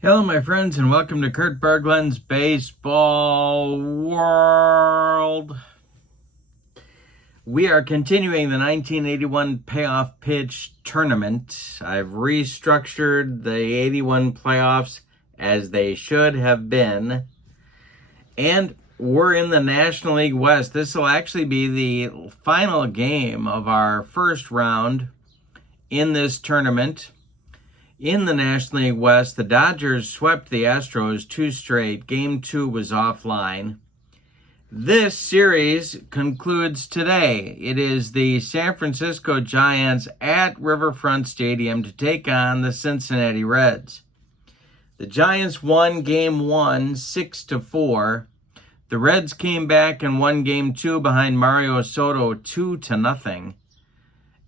Hello, my friends, and welcome to Kurt Berglund's Baseball World. We are continuing the 1981 Payoff Pitch Tournament. I've restructured the 81 playoffs as they should have been. And we're in the National League West. This will actually be the final game of our first round in this tournament. In the National League West, the Dodgers swept the Astros 2 straight. Game 2 was offline. This series concludes today. It is the San Francisco Giants at Riverfront Stadium to take on the Cincinnati Reds. The Giants won Game 1 6-4. The Reds came back and won Game 2 behind Mario Soto 2-0.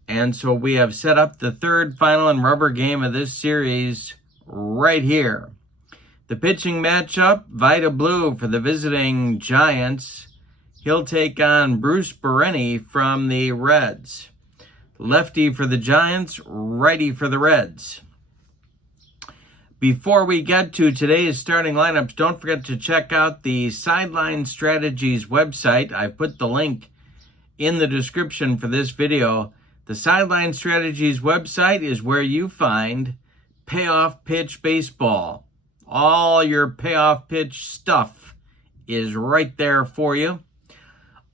And so we have set up the third, final, and rubber game of this series right here. The pitching matchup, Vida Blue for the visiting Giants. He'll take on Bruce Berenyi from the Reds. Lefty for the Giants, righty for the Reds. Before we get to today's starting lineups, don't forget to check out the Sideline Strategies website. I put the link in the description for this video. The Sideline Strategies website is where you find Payoff Pitch Baseball. All your Payoff Pitch stuff is right there for you.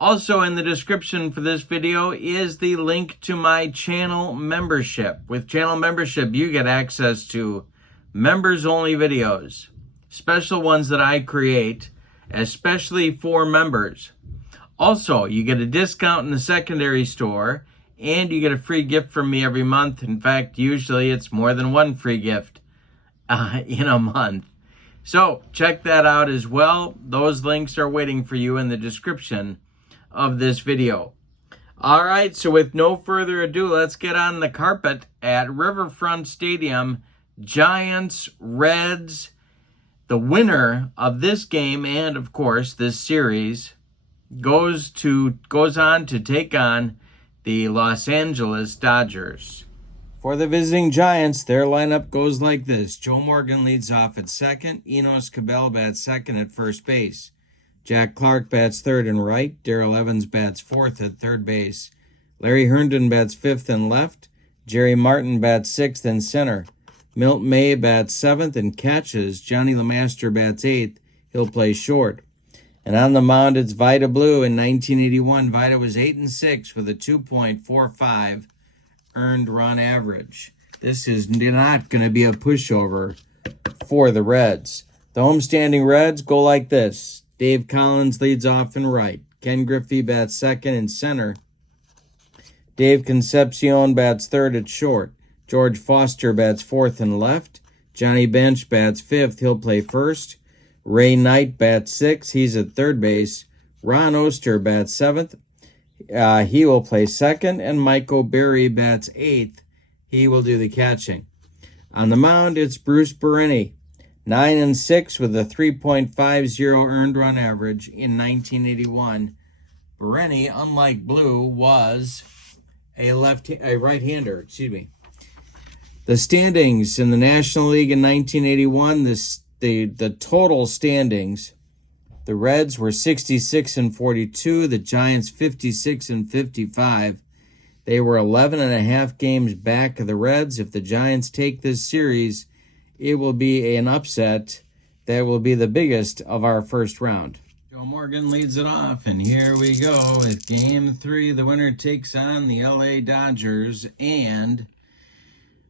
Also in the description for this video is the link to my channel membership. With channel membership, you get access to members-only videos, special ones that I create, especially for members. Also, you get a discount in the secondary store, and you get a free gift from me every month. In fact, usually it's more than one free gift in a month. So check that out as well. Those links are waiting for you in the description of this video. All right, so with no further ado, let's get on the carpet at Riverfront Stadium. Giants, Reds. The winner of this game and, of course, this series goes on to take on the Los Angeles Dodgers. For the visiting Giants, their lineup goes like this. Joe Morgan leads off at second. Enos Cabell bats second at first base. Jack Clark bats third and right. Darrell Evans bats fourth at third base. Larry Herndon bats fifth and left. Jerry Martin bats sixth and center. Milt May bats seventh and catches. Johnny LeMaster bats eighth. He'll play short. And on the mound, it's Vida Blue. In 1981, Vida was 8-6 with a 2.45 earned run average. This is not going to be a pushover for the Reds. The homestanding Reds go like this. Dave Collins leads off in right. Ken Griffey bats second and center. Dave Concepcion bats third at short. George Foster bats fourth and left. Johnny Bench bats fifth. He'll play first. Ray Knight bats sixth. He's at third base. Ron Oster bats seventh. He will play second. And Mike O'Berry bats eighth. He will do the catching. On the mound, it's Bruce Berenyi. 9-6 with a 3.50 earned run average in 1981. Berenyi, unlike Blue, was a right-hander. The standings in the National League in 1981, the total standings, the Reds were 66-42, the Giants 56-55. They were 11.5 games back of the Reds. If the Giants take this series, it will be an upset that will be the biggest of our first round. Joe Morgan leads it off, and here we go with Game 3. The winner takes on the LA Dodgers, and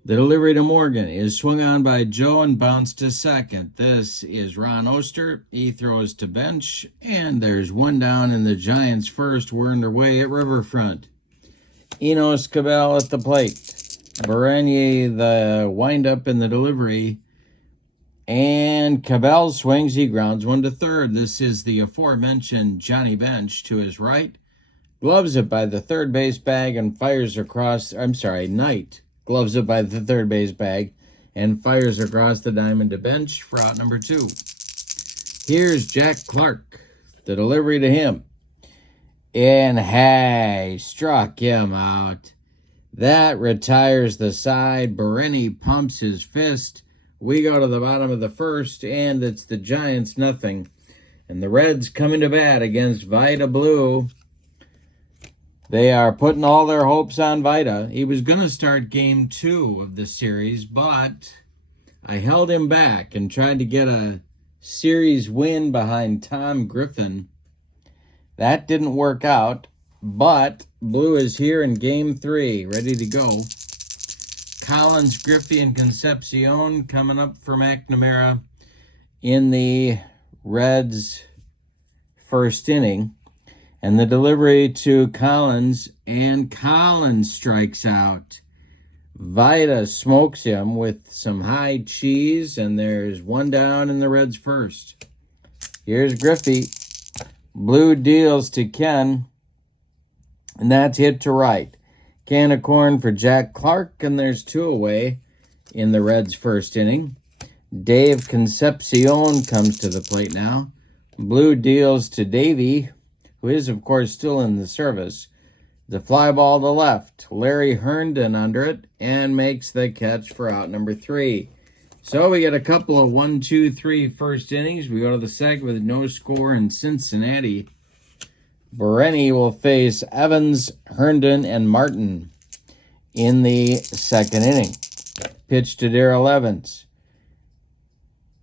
the delivery to Morgan is swung on by Joe and bounced to second. This is Ron Oster. He throws to Bench, and there's one down in the Giants' first. We're underway at Riverfront. Enos Cabell at the plate. Berenyi, the windup in the delivery. And Cabell swings. He grounds one to third. This is the aforementioned Johnny Bench to his right. Gloves it by the third base bag and fires across. Knight gloves it by the third base bag and fires across the diamond to Bench for out number 2. Here's Jack Clark. The delivery to him. And hey, struck him out. That retires the side. Berenyi pumps his fist. We go to the bottom of the first, and it's the Giants nothing. And the Reds coming to bat against Vida Blue. They are putting all their hopes on Vida. He was going to start game 2 of the series, but I held him back and tried to get a series win behind Tom Griffin. That didn't work out, but Blue is here in game 3, ready to go. Collins, Griffey, and Concepcion coming up for McNamara in the Reds' first inning. And the delivery to Collins, and Collins strikes out. Vida smokes him with some high cheese, and there's one down in the Reds' first. Here's Griffey. Blue deals to Ken, and that's hit to right. Can of corn for Jack Clark, and there's 2 away in the Reds' first inning. Dave Concepcion comes to the plate now. Blue deals to Davey, who is, of course, still in the service. The fly ball to left. Larry Herndon under it and makes the catch for out number 3. So we get a couple of 1, 2, 3 first innings. We go to the second with no score in Cincinnati. Berenyi will face Evans, Herndon, and Martin in the second inning. Pitch to Darrell Evans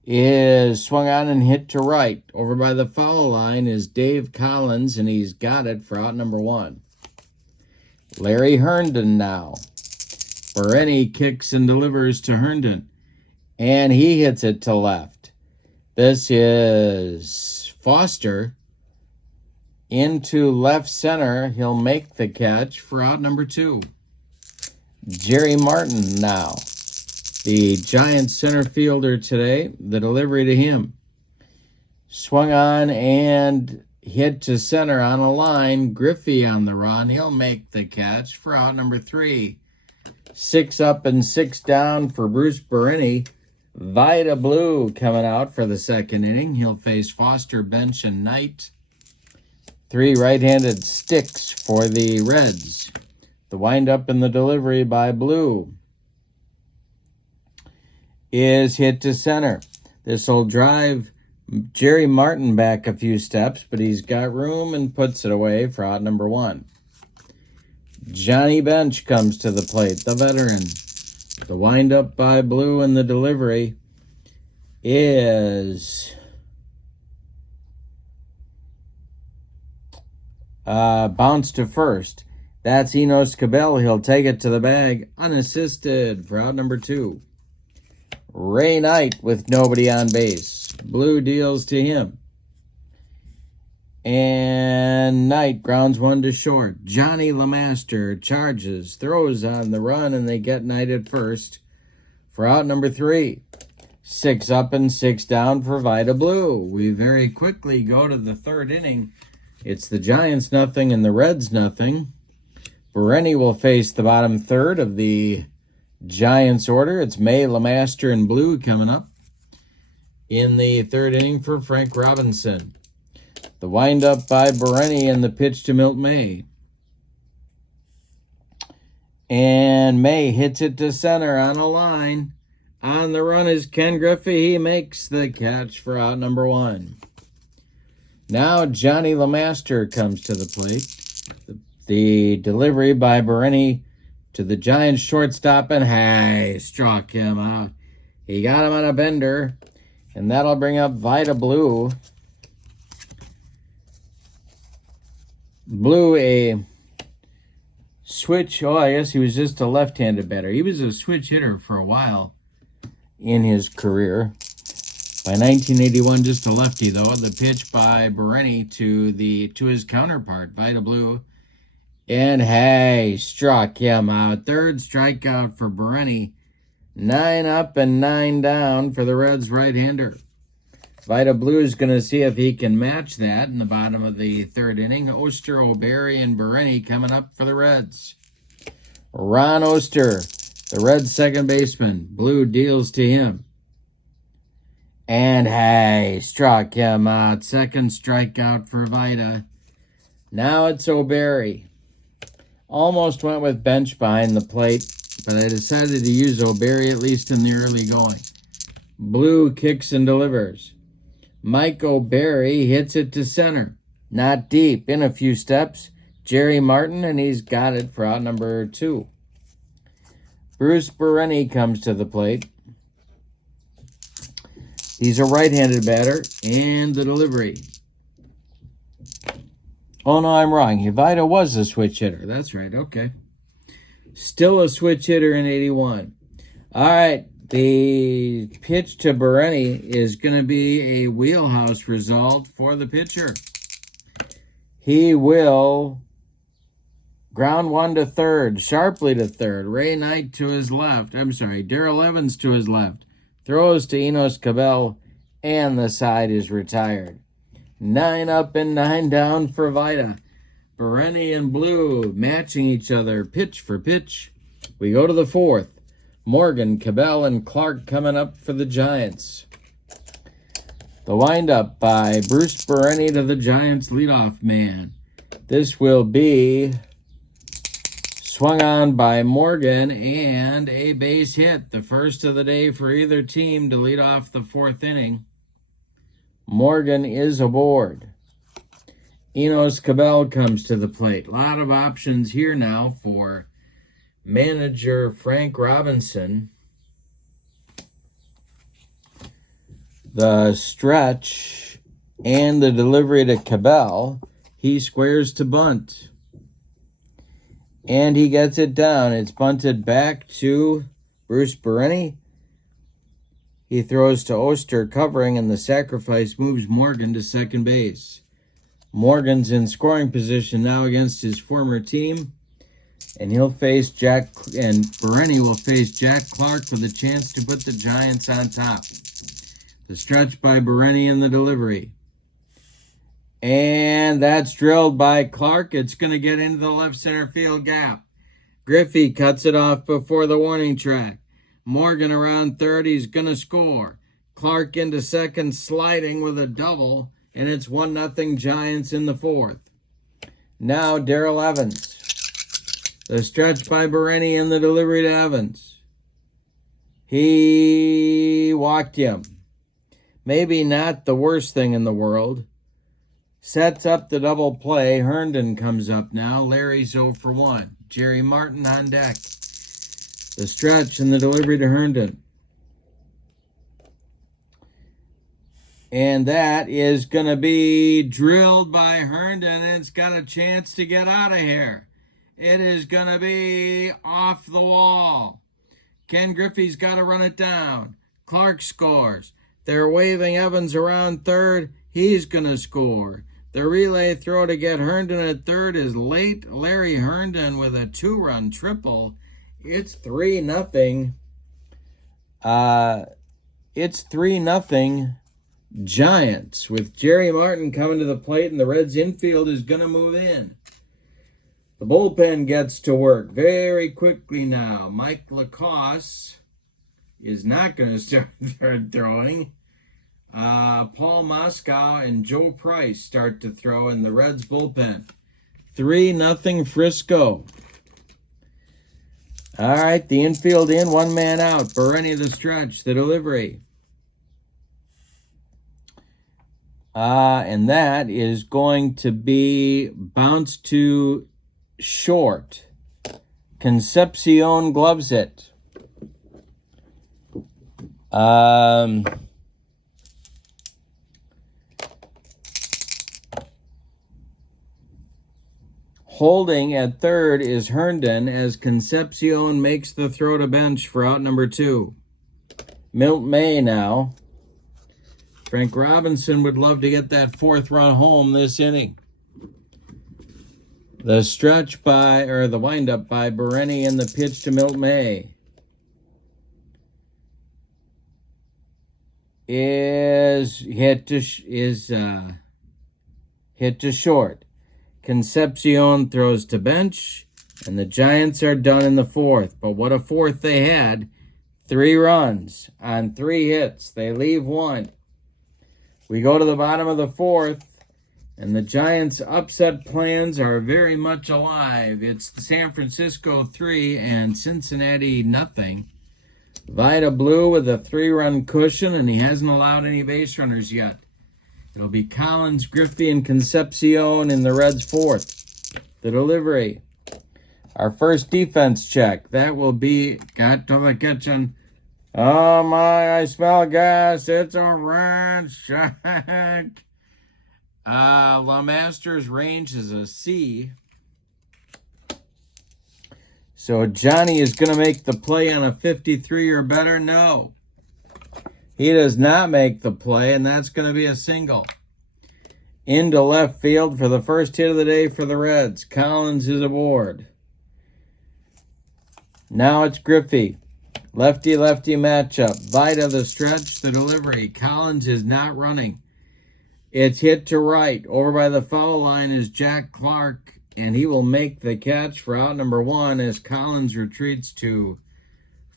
is swung on and hit to right. Over by the foul line is Dave Collins, and he's got it for out number 1. Larry Herndon now. Berenyi kicks and delivers to Herndon, and he hits it to left. This is Foster into left center. He'll make the catch for out number 2. Jerry Martin now, the Giants center fielder today. The delivery to him. Swung on and hit to center on a line. Griffey on the run. He'll make the catch for out number 3. 6 up and 6 down for Bruce Berenyi. Vida Blue coming out for the second inning. He'll face Foster, Bench, and Knight. 3 right-handed sticks for the Reds. The windup and the delivery by Blue is hit to center. This will drive Jerry Martin back a few steps, but he's got room and puts it away for out number 1. Johnny Bench comes to the plate, the veteran. The windup by Blue and the delivery is bounced to first. That's Enos Cabell. He'll take it to the bag unassisted for out number 2. Ray Knight with nobody on base. Blue deals to him. And Knight grounds one to short. Johnny LeMaster charges, throws on the run, and they get Knight at first for out number 3. 6 up and 6 down for Vida Blue. We very quickly go to the third inning. It's the Giants nothing and the Reds nothing. Berenyi will face the bottom third of the Giants order. It's May, LeMaster, and Blue coming up in the third inning for Frank Robinson. The windup by Berenyi and the pitch to Milt May. And May hits it to center on a line. On the run is Ken Griffey. He makes the catch for out number 1. Now Johnny LeMaster comes to the plate. The delivery by Berenyi to the Giants shortstop, and struck him out. He got him on a bender, and that'll bring up Vida Blue. Blue a switch. Oh, I guess he was just a left-handed batter. He was a switch hitter for a while in his career. By 1981, just a lefty, though. The pitch by Berenyi to his counterpart, Vida Blue. And struck him out. Third strikeout for Berenyi. 9 up and 9 down for the Reds right-hander. Vida Blue is going to see if he can match that in the bottom of the third inning. Oster, O'Berry, and Berenyi coming up for the Reds. Ron Oster, the Reds second baseman. Blue deals to him. And struck him out. Second strikeout for Vida. Now it's O'Berry. Almost went with Bench behind the plate, but I decided to use O'Berry at least in the early going. Blue kicks and delivers. Mike O'Berry hits it to center. Not deep. In a few steps. Jerry Martin, and he's got it for out number 2. Bruce Berenyi comes to the plate. He's a right-handed batter, and the delivery. Oh, no, I'm wrong. Hivida was a switch hitter. That's right, okay. Still a switch hitter in 81. All right, the pitch to Berenyi is going to be a wheelhouse result for the pitcher. He will ground one to third, sharply to third. Ray Knight to his left. Darrell Evans to his left. Throws to Enos Cabell, and the side is retired. 9 up and 9 down for Vida. Berenyi and Blue matching each other pitch for pitch. We go to the 4th. Morgan, Cabell, and Clark coming up for the Giants. The windup by Bruce Berenyi to the Giants leadoff man. This will be swung on by Morgan and a base hit. The first of the day for either team to lead off the 4th inning. Morgan is aboard. Enos Cabell comes to the plate. A lot of options here now for manager Frank Robinson. The stretch and the delivery to Cabell. He squares to bunt. And he gets it down. It's bunted back to Bruce Berenyi. He throws to Oster covering, and the sacrifice moves Morgan to second base. Morgan's in scoring position now against his former team. And Berenyi will face Jack Clark with a chance to put the Giants on top. The stretch by Berenyi and the delivery. And that's drilled by Clark. It's going to get into the left center field gap. Griffey cuts it off before the warning track. Morgan around third. He's going to score. Clark into second, sliding with a double. And it's 1-0 Giants in the 4th. Now Darrell Evans. The stretch by Berenyi and the delivery to Evans. He walked him. Maybe not the worst thing in the world. Sets up the double play. Herndon comes up now. Larry's 0 for 1. Jerry Martin on deck. The stretch and the delivery to Herndon. And that is going to be drilled by Herndon, and it's got a chance to get out of here. It is going to be off the wall. Ken Griffey's got to run it down. Clark scores. They're waving Evans around third. He's going to score. The relay throw to get Herndon at third is late. Larry Herndon with a 2-run triple. It's 3-0. It's 3-0 Giants, with Jerry Martin coming to the plate, and the Reds infield is going to move in. The bullpen gets to work very quickly now. Mike Lacoste is not going to start throwing. Paul Moscow and Joe Price start to throw in the Reds bullpen. 3-0 Frisco. All right, the infield in, 1 man out. Berenyi the stretch, the delivery. And that is going to be bounced to short. Concepcion gloves it. Holding at third is Herndon as Concepcion makes the throw to bench for out number 2. Milt May now. Frank Robinson would love to get that 4th run home this inning. The the windup by Berenyi and the pitch to Milt May is hit to short. Concepcion throws to bench, and the Giants are done in the 4th. But what a 4th they had. 3 runs on 3 hits. They leave 1. We go to the bottom of the 4th, and the Giants' upset plans are very much alive. It's San Francisco 3 and Cincinnati 0. Vida Blue with a 3-run cushion, and he hasn't allowed any base runners yet. It'll be Collins, Griffey, and Concepcion in the Reds' 4th. The delivery. Our first defense check. That will be, got to the kitchen. Oh my, I smell gas. It's a red check. LeMaster's range is a C. So Johnny is going to make the play on a 53 or better. No. He does not make the play, and that's going to be a single. Into left field for the first hit of the day for the Reds. Collins is aboard. Now it's Griffey. Lefty-lefty matchup. Vida the stretch, the delivery. Collins is not running. It's hit to right. Over by the foul line is Jack Clark, and he will make the catch for out number 1 as Collins retreats to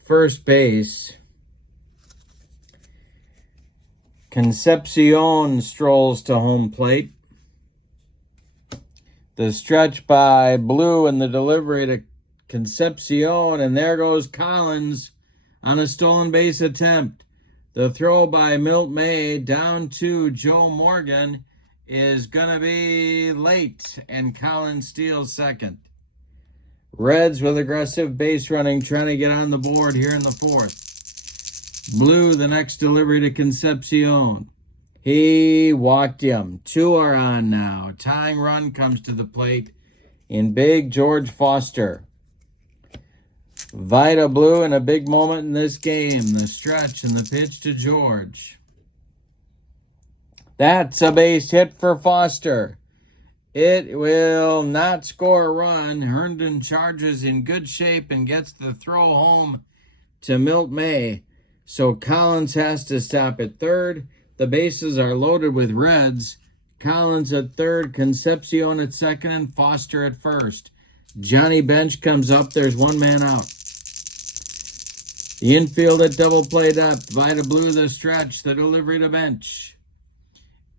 first base. Concepcion strolls to home plate. The stretch by Blue and the delivery to Concepcion, and there goes Collins on a stolen base attempt. The throw by Milt May down to Joe Morgan is going to be late, and Collins steals second. Reds with aggressive base running, trying to get on the board here in the 4th. Blue, the next delivery to Concepcion. He walked him. 2 are on now. Tying run comes to the plate in big George Foster. Vida Blue in a big moment in this game. The stretch and the pitch to George. That's a base hit for Foster. It will not score a run. Herndon charges in good shape and gets the throw home to Milt May. So Collins has to stop at third. The bases are loaded with Reds. Collins at third, Concepcion at second, and Foster at first. Johnny Bench comes up. There's 1 man out. The infield at double play depth. Vida Blue the stretch, the delivery to Bench.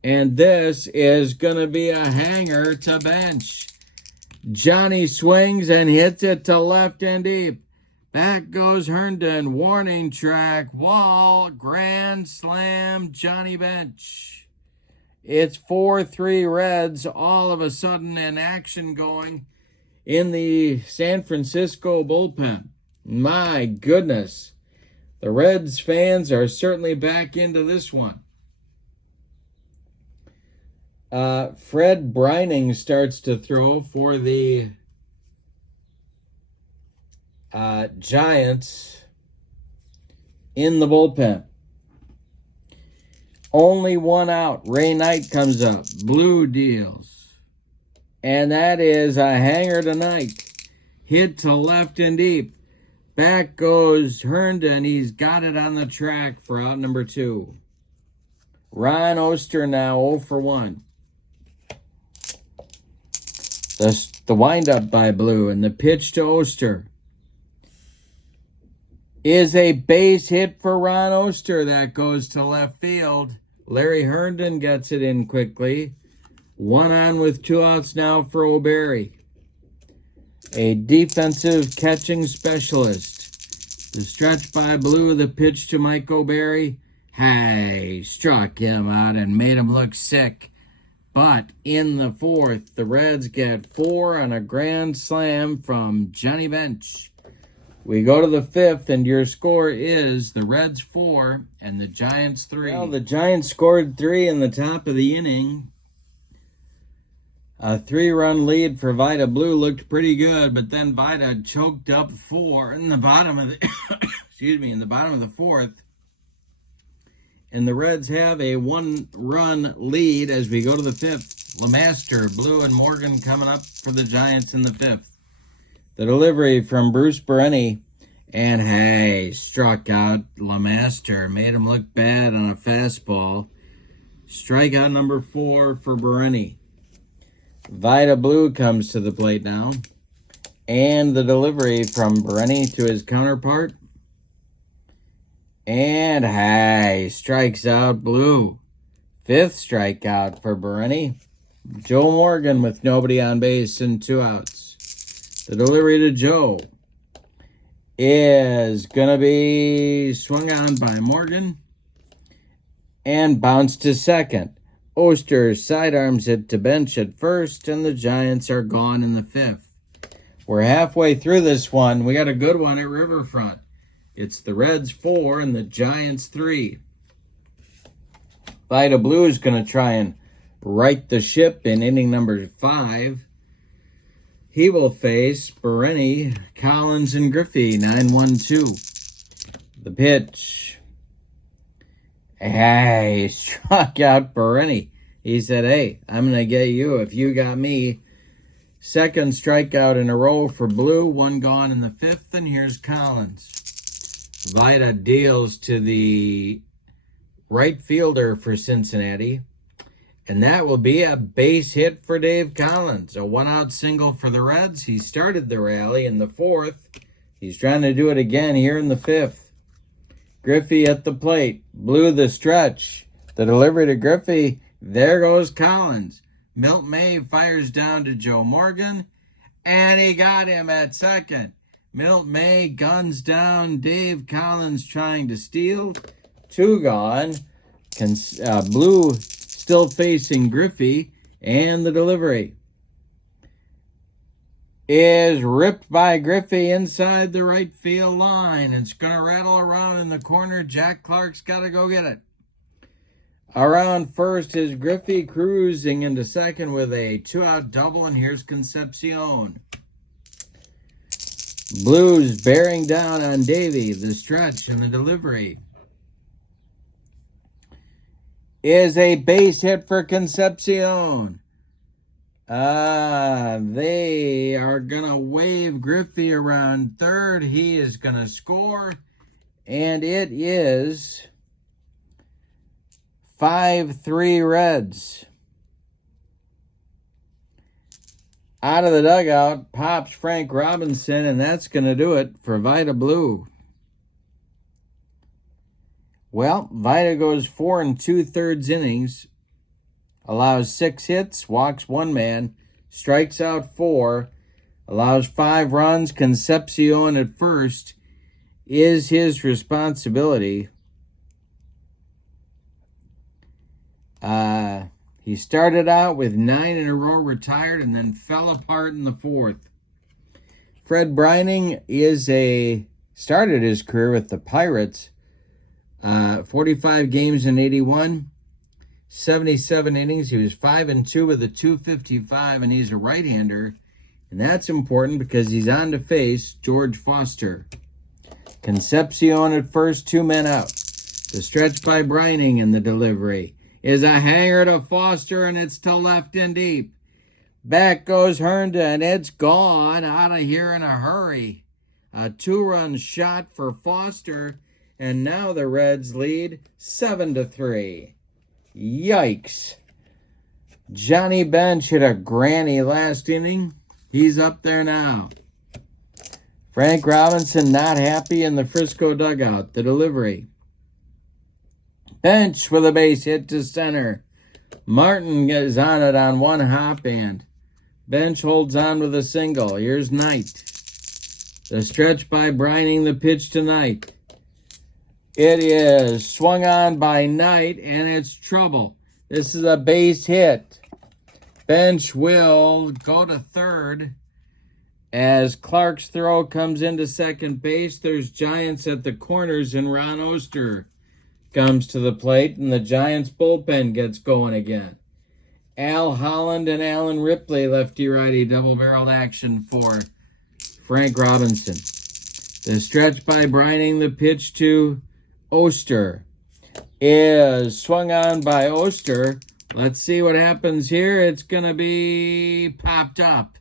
And this is going to be a hanger to Bench. Johnny swings and hits it to left and deep. Back goes Herndon. Warning track. Wall. Grand slam. Johnny Bench. It's 4-3 Reds. All of a sudden an action going in the San Francisco bullpen. My goodness. The Reds fans are certainly back into this one. Fred Brining starts to throw for the Giants in the bullpen. Only 1 out. Ray Knight comes up. Blue deals. And that is a hanger to Knight. Hit to left and deep. Back goes Herndon. He's got it on the track for out number 2. Ron Oster now 0 for 1. The windup by Blue and the pitch to Oster is a base hit for Ron Oster. That goes to left field. Larry Herndon gets it in quickly. 1 on with 2 outs now for O'Berry. A defensive catching specialist. The stretch by Blue, the pitch to Mike O'Berry. Hey, struck him out and made him look sick. But in the 4th, the Reds get 4 on a grand slam from Johnny Bench. We go to the 5th, and your score is the Reds 4 and the Giants 3. Well, the Giants scored 3 in the top of the inning. A 3-run lead for Vida Blue looked pretty good, but then Vida choked up 4 in the bottom of the in the bottom of the 4th. And the Reds have a 1-run lead as we go to the 5th. LeMaster, Blue, and Morgan coming up for the Giants in the 5th. The delivery from Bruce Berenyi, and hey, struck out LeMaster. Made him look bad on a fastball. Strikeout number 4 for Berenyi. Vida Blue comes to the plate now. And the delivery from Berenyi to his counterpart. And hey, strikes out Blue. 5th strikeout for Berenyi. Joe Morgan with nobody on base and 2 outs. The delivery to Joe. is going to be swung on by Morgan and bounced to second. Oster sidearms it to bench at first, and the Giants are gone in the fifth. We're halfway through this one. We got a good one at Riverfront. It's the Reds 4 and the Giants 3. Vida Blue is going to try and right the ship in inning number 5. He will face Berenyi, Collins, and Griffey, 9-1-2. The pitch. He struck out Berenyi. He said, hey, I'm going to get you if you got me. Second strikeout in a row for Blue, one gone in the fifth, and here's Collins. Vida deals to the right fielder for Cincinnati, and that will be a base hit for Dave Collins. A one-out single for the Reds. He started the rally in the fourth. He's trying to do it again here in the fifth. Griffey at the plate. Blue the stretch. The delivery to Griffey. There goes Collins. Milt May fires down to Joe Morgan, and he got him at second. Milt May guns down Dave Collins trying to steal. Two gone. Blue still facing Griffey, and the delivery is ripped by Griffey inside the right field line. It's going to rattle around in the corner. Jack Clark's got to go get it. Around first is Griffey cruising into second with a two-out double, and here's Concepcion. Blues bearing down on Davey. The stretch and the delivery is a base hit for Concepcion. They are going to wave Griffey around third. He is going to score, and it is 5-3 Reds. Out of the dugout pops Frank Robinson, and that's going to do it for Vida Blue. Well, Vida goes 4 2/3 innings, allows 6 hits, walks 1 man, strikes out 4, allows 5 runs. Concepcion at first is his responsibility. He started out with 9 in a row retired and then fell apart in the fourth. Fred Brining started his career with the Pirates. 45 games in 81, 77 innings. He was 5-2 with a .255, and he's a right-hander. And that's important because he's on to face George Foster. Concepcion at first, 2 men out. The stretch by Brining, and the delivery is a hanger to Foster, and it's to left and deep. Back goes Herndon. It's gone. Out of here in a hurry. A 2-run shot for Foster, and now the Reds lead 7-3. Yikes. Johnny Bench hit a granny last inning. He's up there now. Frank Robinson not happy in the Frisco dugout. The delivery. Bench with a base hit to center. Martin is on it on one hop, and Bench holds on with a single. Here's Knight. The stretch by Brining, the pitch to Knight. It is swung on by Knight, and it's trouble. This is a base hit. Bench will go to third. As Clark's throw comes into second base, there's Giants at the corners, and Ron Oster comes to the plate, and the Giants bullpen gets going again. Al Holland and Alan Ripley, lefty-righty double-barreled action for Frank Robinson. The stretch by Brining, the pitch to Oster is swung on by Oster. Let's see what happens here. It's going to be popped up.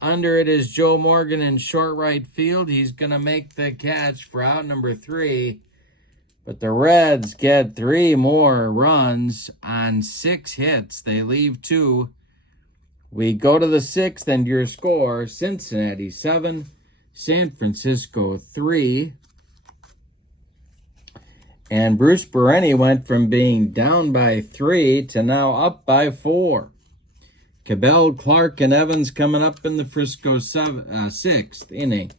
Under it is Joe Morgan in short right field. He's going to make the catch for out number 3. But the Reds get 3 more runs on 6 hits. They leave 2. We go to the 6th, and your score, Cincinnati 7, San Francisco 3. And Bruce Berenyi went from being down by 3 to now up by 4. Cabell, Clark, and Evans coming up in the Frisco 6th inning.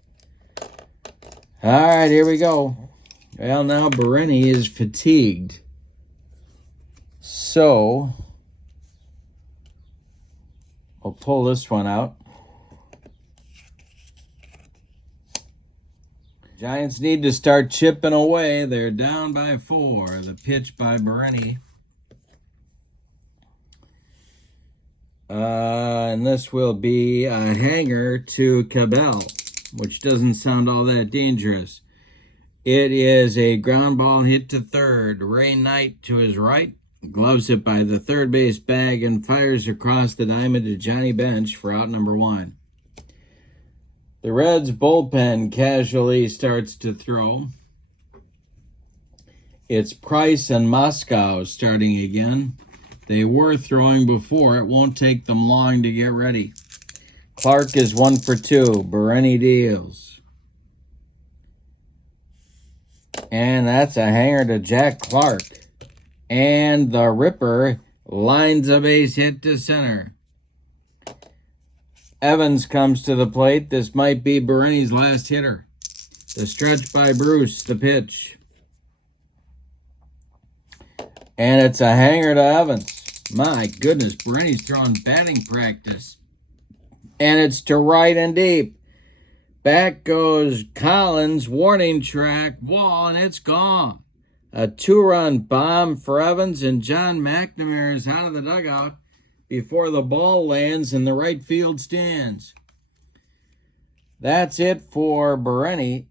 All right, here we go. Well, now Berenyi is fatigued. So, I'll pull this one out. Giants need to start chipping away. They're down by 4. The pitch by Berenyi. And this will be a hanger to Cabell, which doesn't sound all that dangerous. It is a ground ball hit to third. Ray Knight to his right, gloves it by the third base bag and fires across the diamond to Johnny Bench for out number 1. The Reds bullpen casually starts to throw. It's Price and Moscow starting again. They were throwing before. It won't take them long to get ready. Clark is 1 for 2. Berenyi deals. And that's a hanger to Jack Clark. And the Ripper lines a base hit to center. Evans comes to the plate. This might be Berenyi's last hitter. The stretch by Bruce, the pitch. And it's a hanger to Evans. My goodness, Berenyi's throwing batting practice. And it's to right and deep. Back goes Collins, warning track, wall, and it's gone. A 2-run bomb for Evans, and John McNamara is out of the dugout before the ball lands in the right field stands. That's it for Berenyi.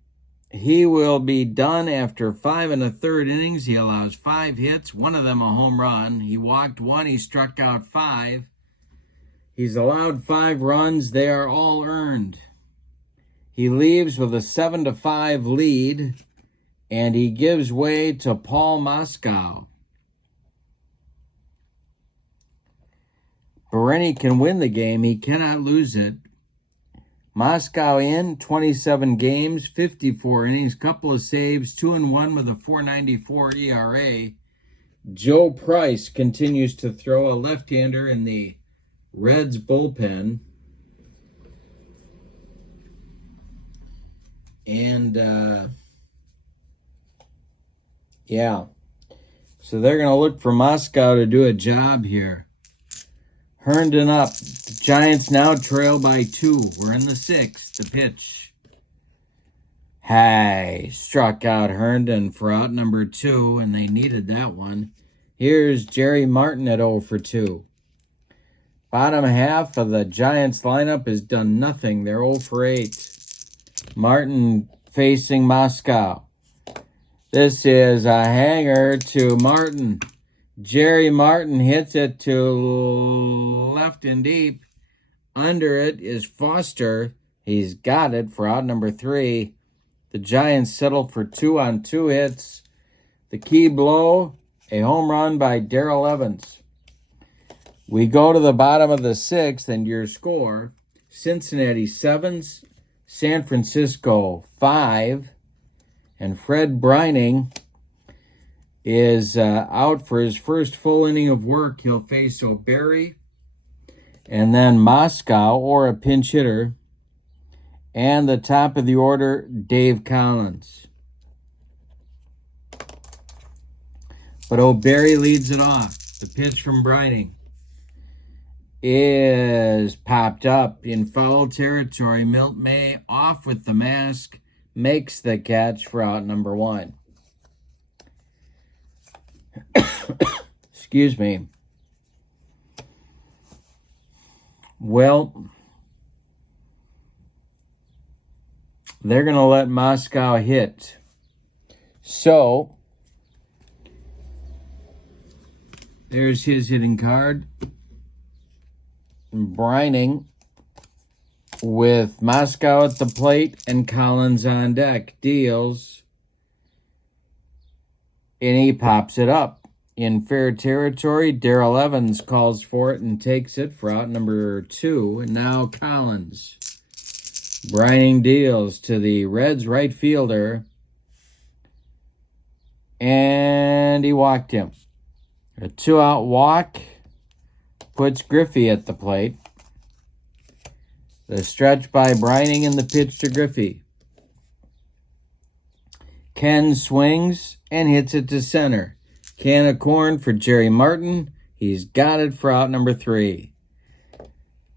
He will be done after 5 1/3 innings. He allows 5 hits, 1 of them a home run. He walked 1, he struck out 5. He's allowed 5 runs. They are all earned. He leaves with a 7-5 lead, and he gives way to Paul Moscow. Berenyi can win the game. He cannot lose it. Moscow in 27 games, 54 innings, couple of saves, 2-1 with a 4.94 ERA. Joe Price continues to throw, a left-hander in the Reds bullpen. And, yeah. So they're going to look for Moscow to do a job here. Herndon up. The Giants now trail by 2. We're in the 6th. The pitch. Hey, struck out Herndon for out number 2, and they needed that one. Here's Jerry Martin at 0 for 2. Bottom half of the Giants lineup has done nothing. They're 0 for 8. Martin facing Moscow. This is a hanger to Martin. Jerry Martin hits it to left and deep. Under it is Foster. He's got it for out number 3. The Giants settle for 2 on 2 hits. The key blow, a home run by Darrell Evans. We go to the bottom of the 6th, and your score, Cincinnati 7, San Francisco 5, and Fred Brining is out for his first full inning of work. He'll face O'Berry and then Moscow or a pinch hitter. And the top of the order, Dave Collins. But O'Berry leads it off. The pitch from Brining is popped up in foul territory. Milt May off with the mask, makes the catch for out number 1. Excuse me. Well, they're going to let Moscow hit. So, there's his hitting card. Brining with Moscow at the plate and Collins on deck. Deals. And he pops it up. In fair territory, Darrell Evans calls for it and takes it for out number 2. And now Collins. Brining deals to the Reds right fielder. And he walked him. A 2-out walk puts Griffey at the plate. The stretch by Brining and the pitch to Griffey. Ken swings and hits it to center. Can of corn for Jerry Martin. He's got it for out number 3.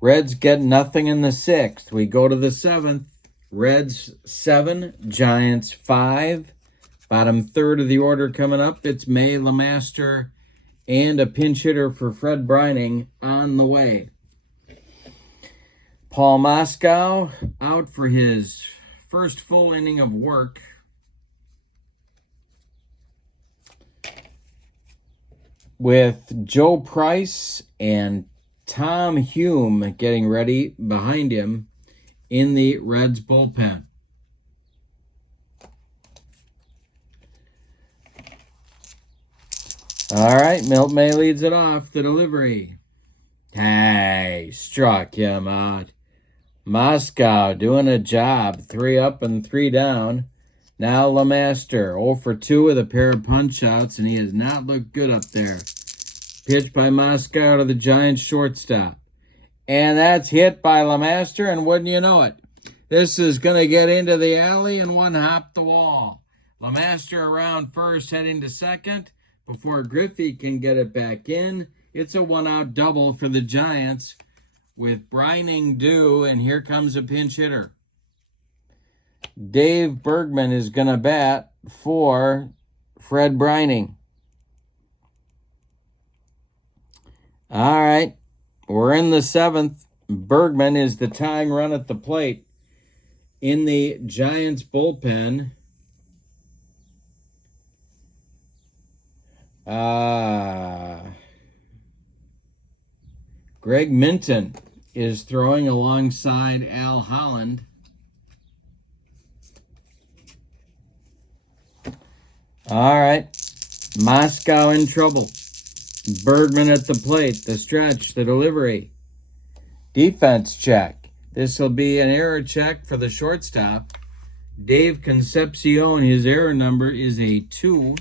Reds get nothing in the 6th. We go to the 7th. Reds 7, Giants 5. Bottom third of the order coming up. It's May LeMaster and a pinch hitter for Fred Breining on the way. Paul Moscow out for his first full inning of work. With Joe Price and Tom Hume getting ready behind him in the Reds bullpen. All right, Milt May leads it off. The delivery. Hey, struck him out. Moscow doing a job. 3 up and 3 down. Now LeMaster 0 for 2 with a pair of punch-outs, and he has not looked good up there. Pitch by Moscow to the Giants shortstop. And that's hit by LeMaster, and wouldn't you know it, this is going to get into the alley and one hop the wall. LeMaster around first, heading to second. Before Griffey can get it back in, it's a 1-out double for the Giants with Breining due, and here comes a pinch hitter. Dave Bergman is going to bat for Fred Breining. All right, we're in the 7th. Bergman is the tying run at the plate in the Giants bullpen. Greg Minton is throwing alongside Al Holland. All right, Moscow in trouble. Bergman at the plate, the stretch, the delivery. Defense check. This will be an error check for the shortstop. Dave Concepcion, his error number is a 2.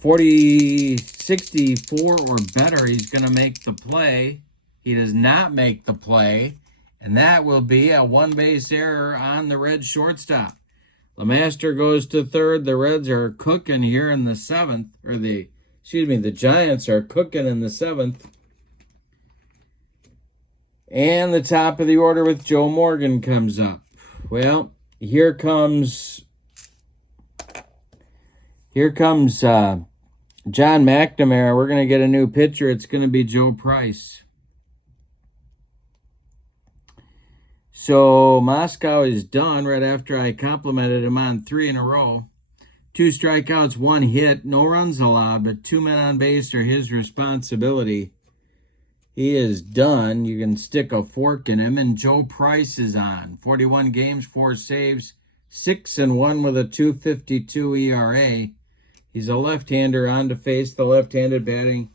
64 or better, he's going to make the play. He does not make the play, and that will be a 1-base error on the Red shortstop. LeMaster goes to third. The Reds are cooking here in the 7th, the Giants are cooking in the 7th. And the top of the order with Joe Morgan comes up. Well, here comes John McNamara. We're going to get a new pitcher. It's going to be Joe Price. So Moscow is done right after I complimented him on 3 in a row. 2 strikeouts, 1 hit, no runs allowed, but 2 men on base are his responsibility. He is done. You can stick a fork in him, and Joe Price is on. 41 games, 4 saves, 6-1 with a 2.52 ERA. He's a left-hander on to face the left-handed batting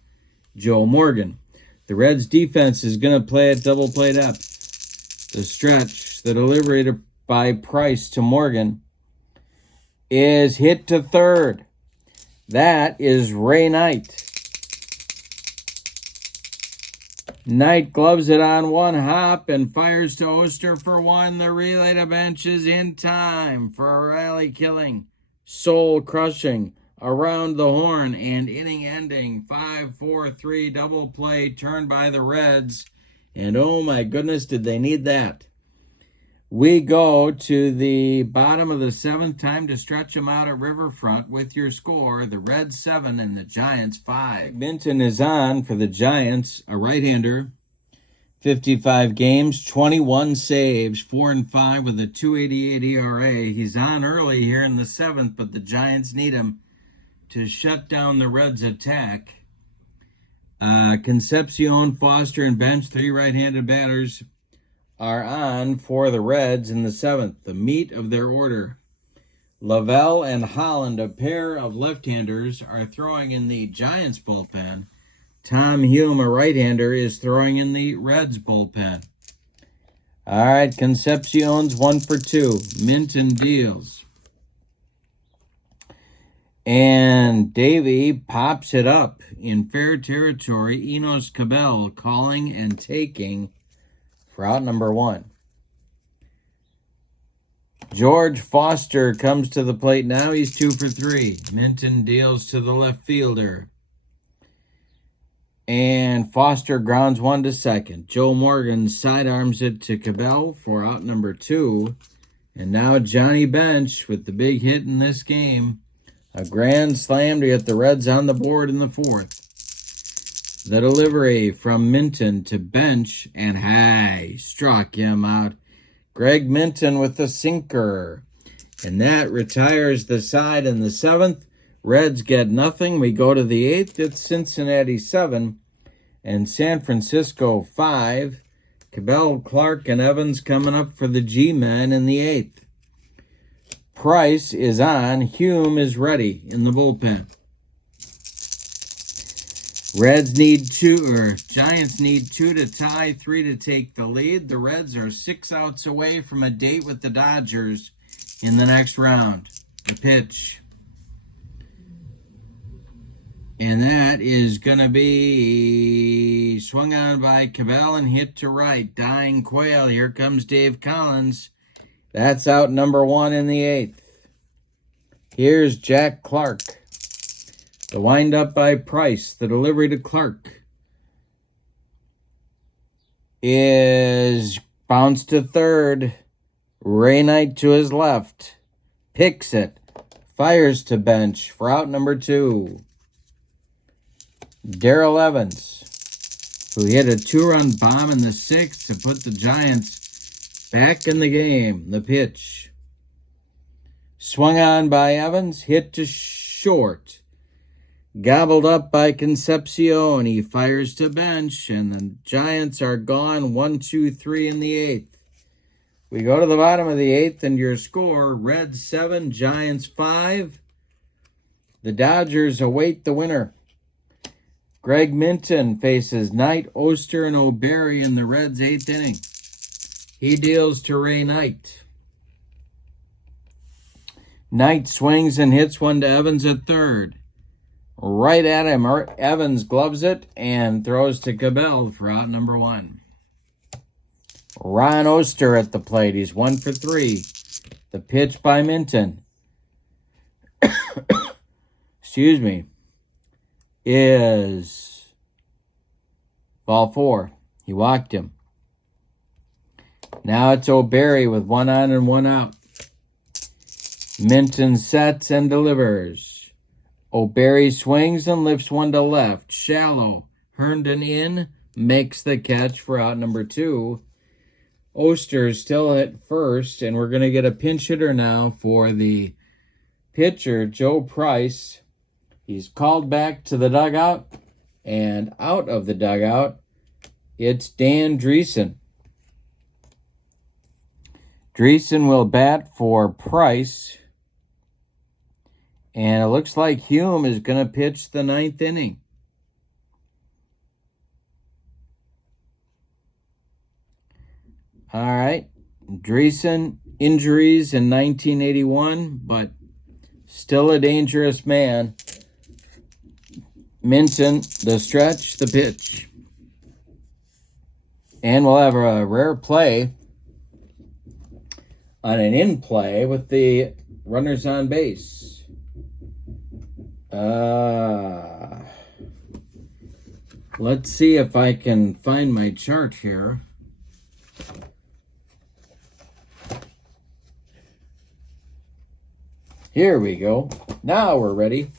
Joe Morgan. The Reds' defense is going to play at double play depth. The stretch, the delivery by Price to Morgan is hit to third. That is Ray Knight. Knight gloves it on 1 hop and fires to Oster for 1. The relay to bench is in time for a rally-killing, soul-crushing, around the horn and inning-ending 5-4-3 double play turned by the Reds. And oh my goodness, did they need that. We go to the bottom of the 7th, time to stretch them out at Riverfront with your score, the Reds 7 and the Giants 5. Minton is on for the Giants, a right-hander. 55 games, 21 saves, 4-5 with a 2.88 ERA. He's on early here in the 7th, but the Giants need him to shut down the Reds' attack. Concepcion, Foster, and Bench, 3 right-handed batters, are on for the Reds in the 7th, the meat of their order. Lavelle and Holland, a pair of left-handers, are throwing in the Giants bullpen. Tom Hume, a right-hander, is throwing in the Reds bullpen. All right, Concepcion's 1 for 2. Minton deals. And Davey pops it up in fair territory. Enos Cabell calling and taking for out number 1. George Foster comes to the plate now. He's 2 for 3. Minton deals to the left fielder. And Foster grounds one to second. Joe Morgan sidearms it to Cabell for out number 2. And now Johnny Bench with the big hit in this game. A grand slam to get the Reds on the board in the 4th. The delivery from Minton to Bench, and hey, struck him out. Greg Minton with the sinker. And that retires the side in the 7th. Reds get nothing. We go to the 8th. It's Cincinnati 7 and San Francisco 5. Cabell, Clark, and Evans coming up for the G-men in the 8th. Price is on. Hume is ready in the bullpen. Giants need 2 to tie, 3 to take the lead. The Reds are 6 outs away from a date with the Dodgers in the next round. The pitch. And that is going to be swung on by Cabell and hit to right. Dying Quail. Here comes Dave Collins. That's out number 1 in the 8th. Here's Jack Clark. The windup by Price. The delivery to Clark is bounced to third. Ray Knight to his left. Picks it. Fires to Bench for out number 2. Darrell Evans, who hit a 2-run bomb in the 6th to put the Giants back in the game. The pitch. Swung on by Evans, hit to short. Gobbled up by Concepcion. He fires to Bench, and the Giants are gone 1, 2, 3 in the 8th. We go to the bottom of the 8th, and your score, Reds 7, Giants 5. The Dodgers await the winner. Greg Minton faces Knight, Oster, and O'Berry in the Reds' 8th inning. He deals to Ray Knight. Knight swings and hits one to Evans at third. Right at him, Evans gloves it and throws to Cabell for out number 1. Ron Oster at the plate. He's 1 for 3. The pitch by Minton. Excuse me. Is ball 4. He walked him. Now it's O'Berry with 1 on and 1 out. Minton sets and delivers. O'Berry swings and lifts one to left. Shallow. Herndon in. Makes the catch for out number 2. Oster still at first, and we're going to get a pinch hitter now for the pitcher, Joe Price. He's called back to the dugout, and out of the dugout, it's Dan Dreesen. Dreesen will bat for Price, and it looks like Hume is going to pitch the 9th inning. All right, Dreesen, injuries in 1981, but still a dangerous man. Minton, the stretch, the pitch. And we'll have a rare play on an in play with the runners on base. Let's see if I can find my chart here. Here we go. Now we're ready.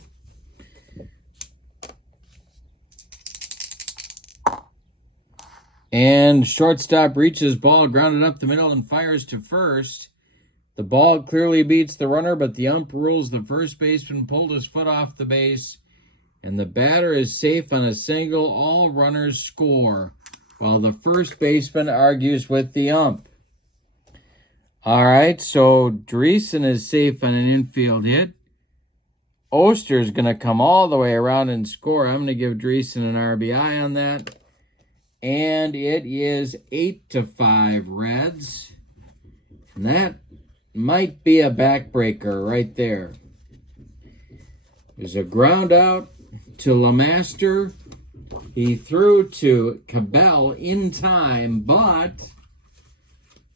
And shortstop reaches ball, grounded up the middle and fires to first. The ball clearly beats the runner, but the ump rules the first baseman pulled his foot off the base. And the batter is safe on a single. All runners score, while the first baseman argues with the ump. All right, so Dreesen is safe on an infield hit. Oster's going to come all the way around and score. I'm going to give Dreesen an RBI on that. And it is 8-5 Reds. And that might be a backbreaker right there. There's a ground out to LeMaster. He threw to Cabell in time, but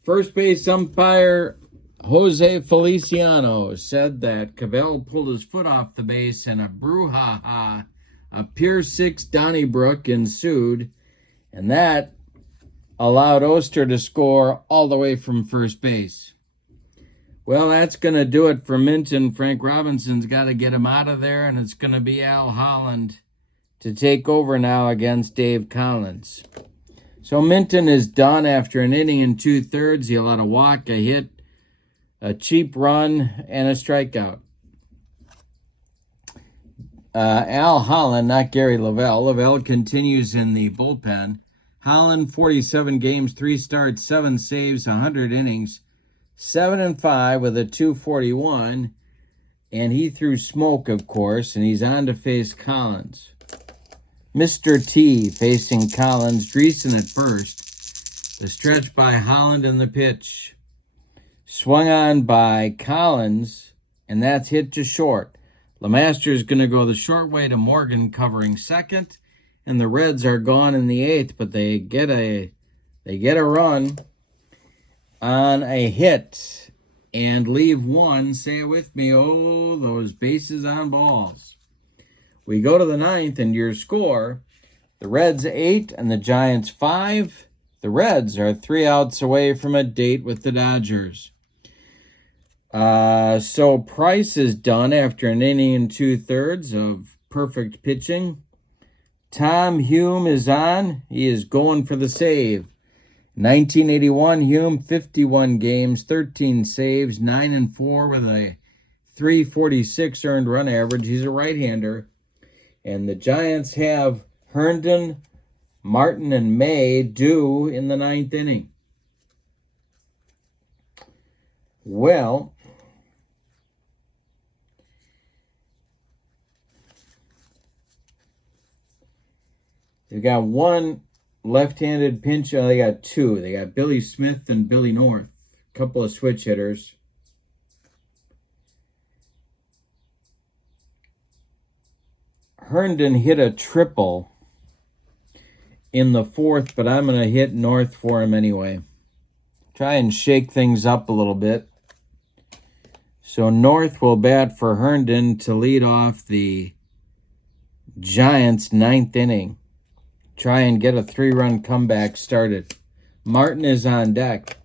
first base umpire Jose Feliciano said that Cabell pulled his foot off the base and a brouhaha, a Pier 6 Donnybrook ensued, and that allowed Oster to score all the way from first base. Well, that's going to do it for Minton. Frank Robinson's got to get him out of there, and it's going to be Al Holland to take over now against Dave Collins. So Minton is done after an inning and 2/3. He allowed a walk, a hit, a cheap run, and a strikeout. Al Holland, not Gary Lavelle. Lavelle continues in the bullpen. Holland, 47 games, 3 starts, 7 saves, 100 innings, 7-5 with a 241. And he threw smoke, of course, and he's on to face Collins. Mr. T facing Collins. Dreesen at first. The stretch by Holland and the pitch. Swung on by Collins, and that's hit to short. LeMaster's going to go the short way to Morgan covering second, and the Reds are gone in the 8th, but they get a run on a hit and leave one. Say it with me. Oh, those bases on balls. We go to the 9th, and your score, the Reds 8 and the Giants 5. The Reds are 3 outs away from a date with the Dodgers. So Price is done after an inning and 2/3 of perfect pitching. Tom Hume is on. He is going for the save. 1981, Hume, 51 games, 13 saves, 9-4 with a 346 earned run average. He's a right-hander. And the Giants have Herndon, Martin, and May due in the 9th inning. Well, they've got one left-handed pincher. They got 2. They got Billy Smith and Billy North. A couple of switch hitters. Herndon hit a triple in the 4th, but I'm going to hit North for him anyway. Try and shake things up a little bit. So North will bat for Herndon to lead off the Giants' 9th inning. Try and get a 3-run comeback started. Martin is on deck.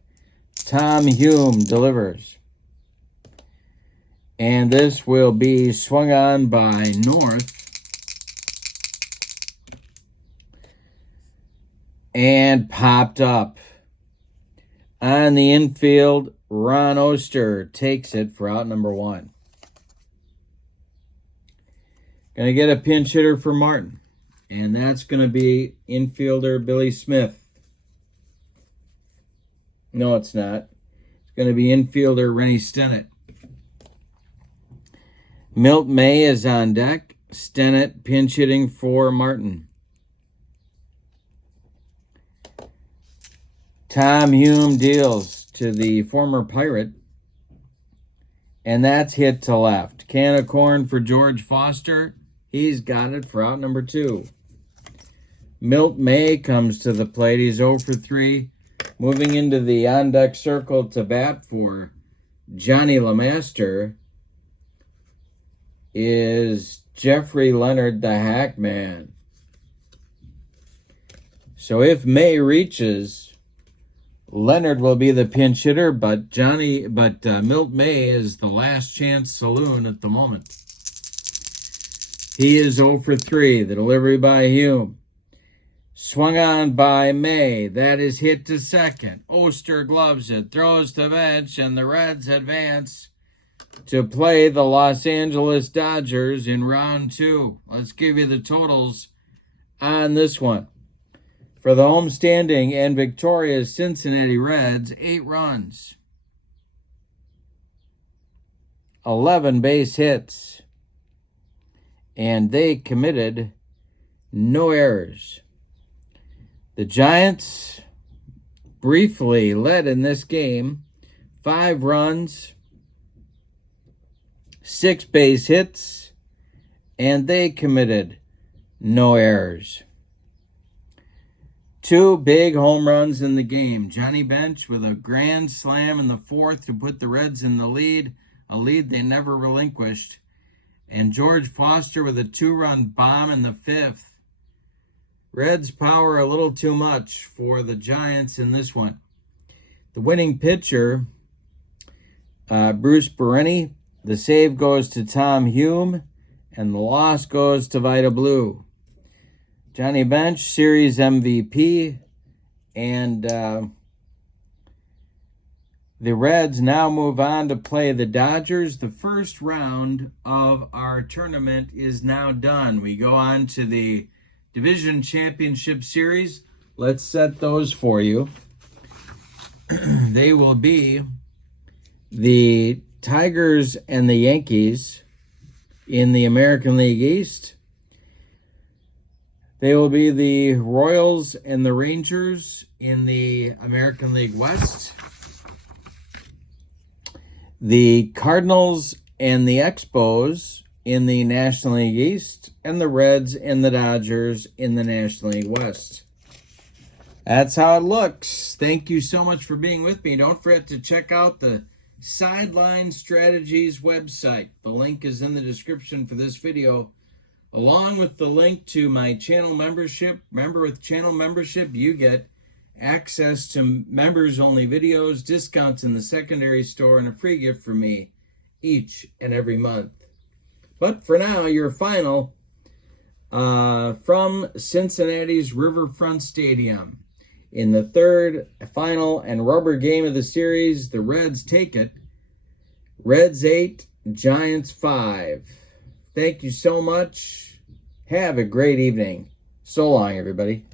Tom Hume delivers. And this will be swung on by North. And popped up. On the infield, Ron Oster takes it for out number 1. Going to get a pinch hitter for Martin. And that's going to be infielder Billy Smith. No, it's not. It's going to be infielder Rennie Stennett. Milt May is on deck. Stennett pinch hitting for Martin. Tom Hume deals to the former Pirate. And that's hit to left. Can of corn for George Foster. He's got it for out number 2. Milt May comes to the plate. He's 0 for 3. Moving into the on-deck circle to bat for Johnny LeMaster is Jeffrey Leonard, the Hackman. So if May reaches, Leonard will be the pinch hitter, but Milt May is the last chance saloon at the moment. He is 0 for 3. The delivery by Hume. Swung on by May. That is hit to second. Oster gloves it, throws to bench, and the Reds advance to play the Los Angeles Dodgers in round 2. Let's give you the totals on this one. For the homestanding and victorious Cincinnati Reds, 8 runs, 11 base hits, and they committed no errors. The Giants briefly led in this game, 5 runs, 6 base hits, and they committed no errors. Two big home runs in the game. Johnny Bench with a grand slam in the fourth to put the Reds in the lead, a lead they never relinquished. And George Foster with a two-run bomb in the fifth. Reds power a little too much for the Giants in this one. The winning pitcher, Bruce Berenyi. The save goes to Tom Hume, and the loss goes to Vida Blue. Johnny Bench, Series MVP, and the Reds now move on to play the Dodgers. The first round of our tournament is now done. We go on to the Division Championship Series. Let's set those for you. They will be the Tigers and the Yankees in the American League East. They will be the Royals and the Rangers in the American League West. The Cardinals and the Expos in the National League East, and the Reds and the Dodgers in the National League West. That's how it looks. Thank you so much for being with me. Don't forget to check out the Sideline Strategies website. The link is in the description for this video, along with the link to my channel membership. Remember, with channel membership, you get access to members-only videos, discounts in the secondary store, and a free gift from me each and every month. But for now, your final from Cincinnati's Riverfront Stadium. In the third, final, and rubber game of the series, the Reds take it. Reds 8, Giants 5. Thank you so much. Have a great evening. So long, everybody.